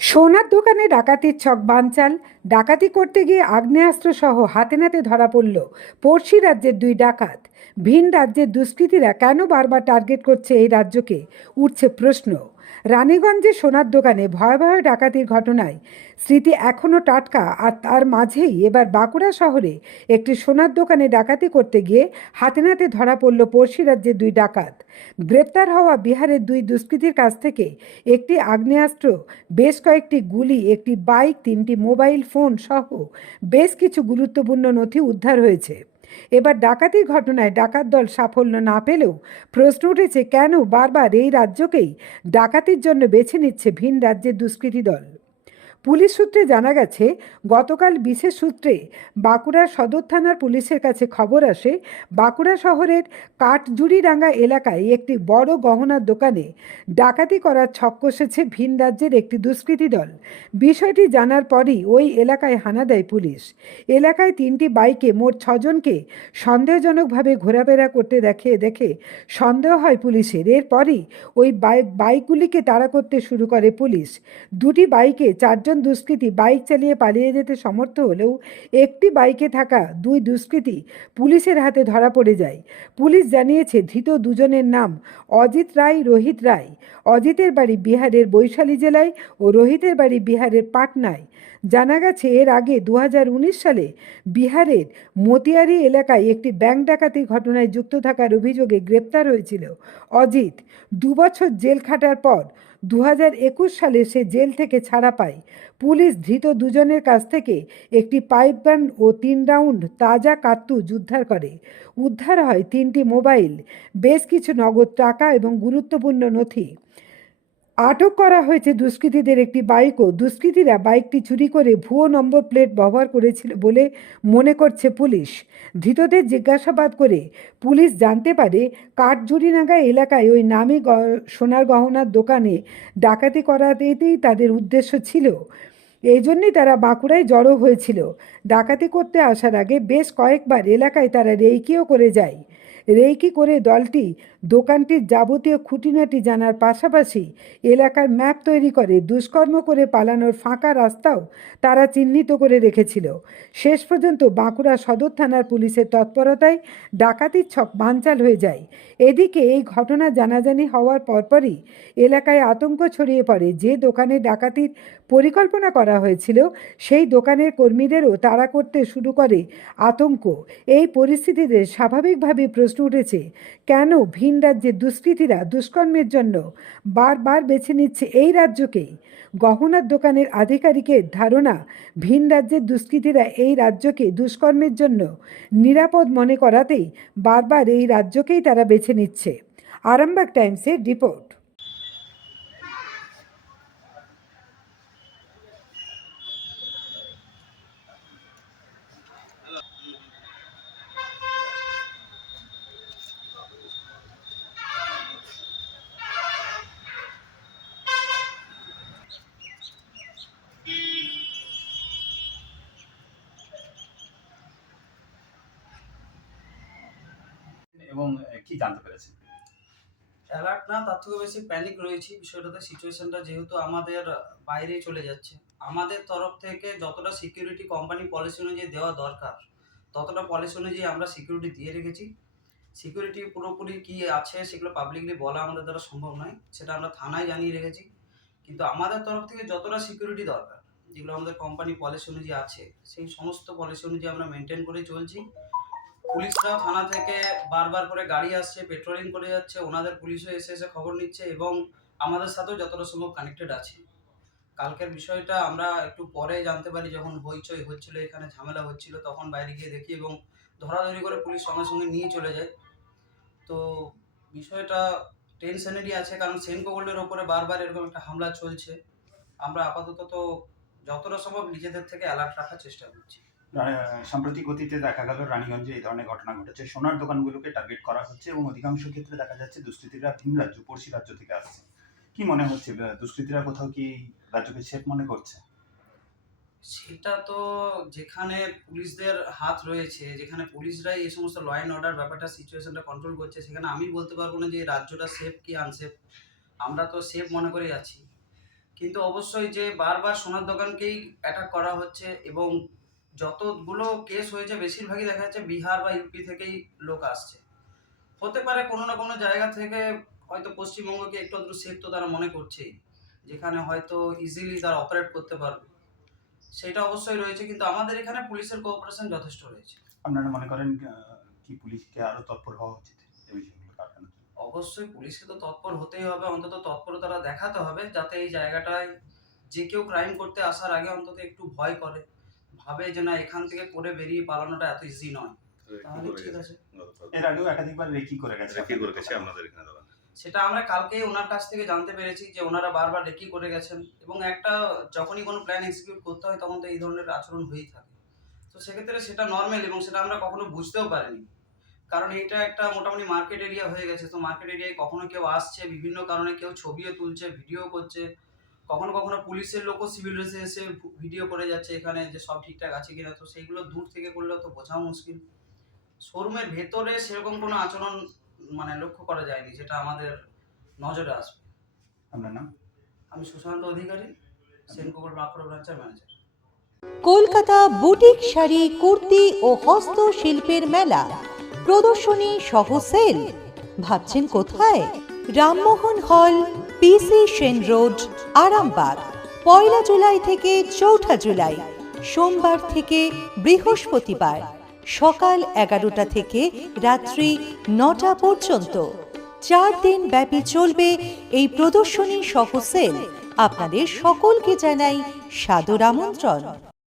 সোনার দোকানে ডাকাতির ছক বানচাল ডাকাতি করতে গিয়ে আগ্নেয়াস্ত্রসহ হাতে নাতে ধরা পড়ল। পড়শি রাজ্যের দুই ডাকাত। ভিন রাজ্যের দুষ্কৃতীরা কেন বারবার টার্গেট করছে এই রাজ্যকে? উঠছে প্রশ্ন। রানীগঞ্জে সোনার দোকানে ভয়াবহ ডাকাতির ঘটনায় স্মৃতি এখনও টাটকা আর তার মাঝেই এবার বাঁকুড়া শহরে একটি সোনার দোকানে ডাকাতি করতে গিয়ে হাতে নাতে ধরা পড়ল পড়শি রাজ্যের দুই ডাকাত। গ্রেপ্তার হওয়া বিহারের দুই দুষ্কৃতীর কাছ থেকে একটি আগ্নেয়াস্ত্র, বেশ কয়েকটি গুলি, একটি বাইক, তিনটি মোবাইল ফোন সহ বেশ কিছু গুরুত্বপূর্ণ নথি উদ্ধার হয়েছে। এবার ডাকাতির ঘটনায় ডাকাত দল সাফল্য না পেলেও প্রশ্ন উঠেছে, কেন বারবার এই রাজ্যকেই ডাকাতির জন্য বেছে নিচ্ছে ভিন রাজ্যের দুষ্কৃতী দল? পুলিশ সূত্রে জানা গেছে, গতকাল বিশেষ সূত্রে বাঁকুড়া সদর থানার পুলিশের কাছে খবর আসে, বাঁকুড়া শহরের কাঠজুড়িডাঙ্গা এলাকায় একটি বড় গহনার দোকানে ডাকাতি করার ছক কষেছে ভিন রাজ্যের একটি দুষ্কৃতী দল। বিষয়টি জানার পরই ওই এলাকায় হানা দেয় পুলিশ। এলাকায় তিনটি বাইকে মোট ছজনকে সন্দেহজনকভাবে ঘোরাফেরা করতে দেখে দেখে সন্দেহ হয় পুলিশের। এরপরই ওই বাইকগুলিকে তাড়া করতে শুরু করে পুলিশ। দুটি বাইকে চারজন দুষ্কৃতী বাইক চালিয়ে পালিয়ে যেতে সমর্থ হলেও একটি বাইকে থাকা দুই দুষ্কৃতী পুলিশের হাতে ধরা পড়ে যায়। পুলিশ জানিয়েছে, ধৃত দুজনের নাম অজিত রায়, রোহিত রায়। অজিতের বাড়ি বিহারের বৈশালী জেলায় ও রোহিতের বাড়ি বিহারের পাটনায়। জানা গেছে এর আগে দু হাজার উনিশ সালে বিহারের মতিয়ারি এলাকায় একটি ব্যাংক ডাকাতির ঘটনায় যুক্ত থাকার অভিযোগে গ্রেপ্তার হয়েছিল অজিত। দুবছর জেল খাটার পর দু হাজার একুশ সালে সে জেল থেকে ছাড়া পায়। পুলিশ ধৃত দুজনের কাছ থেকে একটি পাইপ গান ও তিন রাউন্ড তাজা কার্তুজ উদ্ধার করে। উদ্ধার হয় তিনটি মোবাইল, বেশ কিছু নগদ টাকা এবং গুরুত্বপূর্ণ নথি। আটক করা হয়েছে দুষ্কৃতীদের একটি বাইকও। দুষ্কৃতীরা বাইকটি চুরি করে ভুয়ো নম্বর প্লেট ব্যবহার করেছিল বলে মনে করছে পুলিশ। ধৃতদের জিজ্ঞাসাবাদ করে পুলিশ জানতে পারে কাঠজুড়িনাগা এলাকায় ওই নামী সোনার গহনার দোকানে ডাকাতি করাতেই তাদের উদ্দেশ্য ছিল। এই জন্যই তারা বাঁকুড়ায় জড়ো হয়েছিল। ডাকাতি করতে আসার আগে বেশ কয়েকবার এলাকায় তারা রেইকিও করে যায়। রেইকি করে দলটি দোকানটির যাবতীয় খুঁটিনাটি জানার পাশাপাশি এলাকার ম্যাপ তৈরি করে, দুষ্কর্ম করে পালানোর ফাঁকা রাস্তাও তারা চিহ্নিত করে রেখেছিল। শেষ পর্যন্ত বাঁকুড়া সদর থানার পুলিশের তৎপরতায় ডাকাতির ছক বানচাল হয়ে যায়। এদিকে এই ঘটনা জানাজানি হওয়ার পরপরই এলাকায় আতঙ্ক ছড়িয়ে পড়ে। যে দোকানে ডাকাতির পরিকল্পনা করা হয়েছিল, সেই দোকানের কর্মীদেরও তাড়া করতে শুরু করে আতঙ্ক। এই পরিস্থিতিতে স্বাভাবিকভাবে প্রশ্ন উঠেছে, কেন ভিন রাজ্যের দুষ্কৃতীরা দুষ্কর্মের জন্য বারবার বেছে নিচ্ছে এই রাজ্যকেই গহনার দোকানের আধিকারিকের ধারণা, ভিন রাজ্যের দুষ্কৃতীরা এই রাজ্যকে দুষ্কর্মের জন্য নিরাপদ মনে করাতেই বারবার এই রাজ্যকেই তারা বেছে নিচ্ছে। আরামবাগ টাইমসের রিপোর্ট। এবং কি জানতে পেরেছেন? অ্যালার্ট না, তার থেকেও বেশি প্যানিক রয়েছি। বিষয়টাতে সিচুয়েশনটা যেহেতু আমাদের বাইরে চলে যাচ্ছে। আমাদের তরফ থেকে যতটা সিকিউরিটি কোম্পানি পলিসি অনুযায়ী দেওয়া দরকার, ততটা পলিসি অনুযায়ী আমরা সিকিউরিটি দিয়ে রেখেছি। সিকিউরিটি পুরোপুরি কি আছে সেগুলো পাবলিকলি বলা আমাদের দ্বারা সম্ভব নয়, সেটা আমরা থানায় জানিয়ে রেখেছি। কিন্তু আমাদের তরফ থেকে যতটা সিকিউরিটি দরকার, যেগুলো আমাদের কোম্পানি পলিসি অনুযায়ী আছে, সেই সমস্ত পলিসি অনুযায়ী আমরা মেনটেন করে চলছি। পুলিশরাও থানা থেকে বারবার করে গাড়ি আসছে, পেট্রোলিং করে যাচ্ছে, ওনাদের পুলিশও এসে এসে খবর নিচ্ছে এবং আমাদের সাথেও যতটা সম্ভব কানেক্টেড আছে। কালকের বিষয়টা আমরা একটু পরে জানতে পারি, যখন হইচই হচ্ছিল, এখানে ঝামেলা হচ্ছিল, তখন বাইরে গিয়ে দেখি এবং ধরাধরি করে পুলিশ সঙ্গে সঙ্গে নিয়ে চলে যায়। তো বিষয়টা টেনশনেরই আছে, কারণ সেনকো গোল্ডের ওপরে বারবার এরকম একটা হামলা চলছে। আমরা আপাতত তো যতটা সম্ভব নিজেদের থেকে অ্যালার্ট রাখার চেষ্টা করছি। সাম্প্রতিক অতীতে দেখা গেল রানীগঞ্জে এই ধরনের ঘটনা ঘটেছে। সোনার দোকানগুলোকে টার্গেট করা হচ্ছে এবং অধিকাংশ ক্ষেত্রে দেখা যাচ্ছে দুষ্কৃতীরা ভিন রাজ্য, পড়শি রাজ্য থেকে আসছে। কি মনে হচ্ছে? দুষ্কৃতীরা কোথাও কি রাজ্যকে সেফ মনে করছে? সেটা তো যেখানে পুলিশদের হাত রয়েছে, যেখানে পুলিশরাই এই সমস্ত ল অ্যান্ড অর্ডার ব্যাপারটা সিচুয়েশনটা কন্ট্রোল করছে, সেখানে আমি বলতে পারব না যে রাজ্যটা সেফ কি আনসেফ আমরা তো সেফ মনে করেই আছি। কিন্তু অবশ্যই যে বারবার সোনার দোকানকেই অ্যাটাক করা হচ্ছে এবং যতগুলো কেস হয়েছে বেশিরভাগই দেখা যাচ্ছে বিহার বা ইউপি থেকেই লোক আসছে। হতে পারে কোনো না কোনো জায়গা থেকে হয়তো পশ্চিমবঙ্গকে একটু আধটু সেফ তো তারা মনে করছেই যেখানে হয়তো ইজিলি তারা অপারেট করতে পারবে। সেটা অবশ্যই রয়েছে কিন্তু আমাদের এখানে পুলিশের কোঅপারেশন যথেষ্ট রয়েছে। আপনারা মনে করেন কি পুলিশকে আরও তৎপর হওয়া উচিত এই বিষয়গুলো কাটানোর জন্য? অবশ্যই পুলিশকে তো তৎপর হতেই হবে অন্তত তৎপরতারা দেখাতে হবে যাতে এই জায়গাটায় যে কেউ ক্রাইম করতে আসার আগে অন্তত একটু ভয় করে। ভাবে যে না এখান থেকে করে বেরিয়ে পালানোটা এত ইজি নয়। তাহলে ঠিক আছে। এর আগেও একাধিকবার রেকি করে গেছে। রেকি করে গেছে আপনাদের এখানে দাদা সেটা আমরা কালকে ওনার কাছ থেকে জানতে পেরেছি যে ওনারা বারবার রেকি করে গেছেন এবং একটা যখনই কোনো প্ল্যান এক্সিকিউট করতে হয় তখন তো এই ধরনের আচরণ হয়েই থাকে। তো সেক্ষেত্রে সেটা নর্মাল এবং সেটা আমরা কখনো বুঝতেও পারিনি। কারণ এটা একটা মোটামুটি মার্কেট এরিয়া হয়ে গেছে। তো মার্কেট এরিয়ায় কখনো কেউ আসছে বিভিন্ন কারণে কেউ ছবিও তুলছে ভিডিও করছে। কখনো কখনো পুলিশের লোকও সিভিল ড্রেসে এসে ভিডিও করে যাচ্ছে এখানে যে সব ঠিকঠাক আছে কিনা। তো সেইগুলো দূর থেকে করলেও তো বোঝাও মুশকিল। শোরুমের ভেতরে সেরকম কোনো আচরণ মানে লক্ষ্য করা যায়নি যেটা আমাদের নজরে আসবে। আপনার নাম? আমি সুশান্ত অধিকারী সেনকোবর বাঁকুড়া ব্রাঞ্চের ম্যানেজার কলকাতা বুটিক শাড়ি কুর্তি ও হস্তশিল্পের মেলা। প্রদর্শনী সহ সেল ভাবছেন কোথায়? Rammohan Hall PC Sen Road, Arambagh. পয়লা জুলাই থেকে চৌঠা জুলাই, সোমবার থেকে বৃহস্পতিবার, সকাল এগারোটা থেকে রাত্রি নটা পর্যন্ত। চার দিন ব্যাপী চলবে এই প্রদর্শনী সহ সেল। আপনাদের সকলকে জানাই সাদর আমন্ত্রণ।